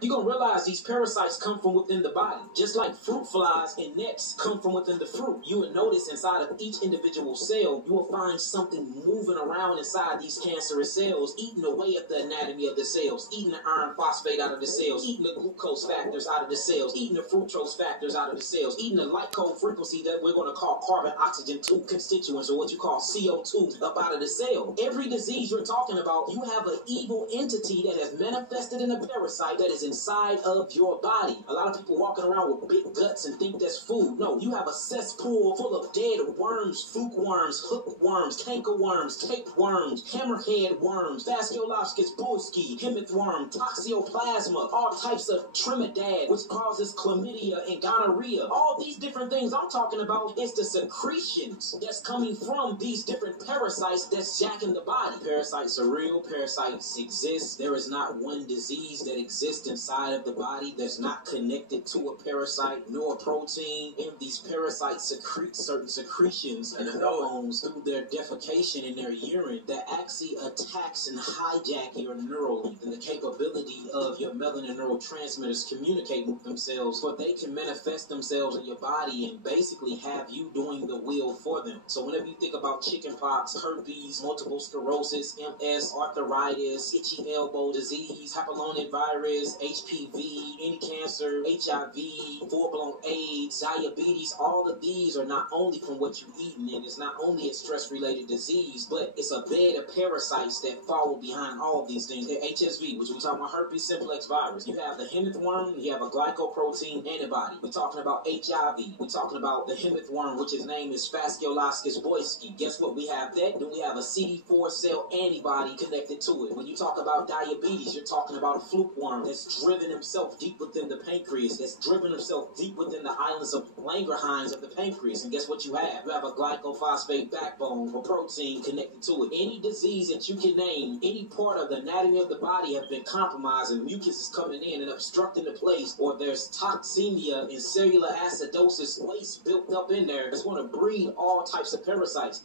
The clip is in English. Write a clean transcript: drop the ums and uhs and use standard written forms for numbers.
you're going to realize these parasites come from within the body. Just like fruit flies and nets come from within the fruit. You will notice inside of each individual cell, you will find something moving around inside these cancerous cells, eating away at the anatomy of the cells, eating the iron phosphate out of the cells, eating the glucose factors out of the cells, eating the fructose factors out of the cells, eating the light code frequency that we're going to call carbon oxygen 2 constituents, or what you call CO2, up out of the cell. Every disease you're talking about, you have an evil entity that has manifested in a parasite that is inside of your body. A lot of people walking around with big guts and think that's food. No, you have a cesspool full of dead worms, fluke worms, hook worms, canker worms, tapeworms, hammerhead worms, Fasciolopsis bullski, hemith worm, toxoplasma, all types of Trinidad, which causes chlamydia and gonorrhea. All these different things I'm talking about is the secretions that's coming from these different parasites that's jacking the body. Parasites are real. Parasites exist. There is not one disease that exists inside of the body that's not connected to a parasite nor a protein. And these parasites secrete certain secretions and hormones through their defecation in their urine that actually attacks and hijack your neural link and the capability of your melanin neurotransmitters communicating with themselves, for they can manifest themselves in your body and basically have you doing the will for them. So whenever you think about chickenpox, herpes, multiple sclerosis, MS, arthritis, itchy elbow disease, papillomatosis virus, HPV, any cancer, HIV, full-blown AIDS, diabetes, all of these are not only from what you eat, and it's not only a stress-related disease, but it's a bed of parasites that follow behind all of these things. The HSV, which we're talking about herpes simplex virus. You have the hemith worm, you have a glycoprotein antibody. We're talking about HIV. We're talking about the hemith worm, which his name is Fasciolopsis bullski. Guess what? We have that. Then we have a CD4 cell antibody connected to it. When you talk about diabetes, you're talking about a fluke worm that's driven himself deep within the pancreas, that's driven himself deep within the islands of Langerhans of the pancreas. And guess what you have? You have a glycophosphate backbone or protein connected to it. Any disease that you can name, any part of the anatomy of the body have been compromised and mucus is coming in and obstructing the place, or there's toxemia and cellular acidosis waste built up in there, that's going to breed all types of parasites.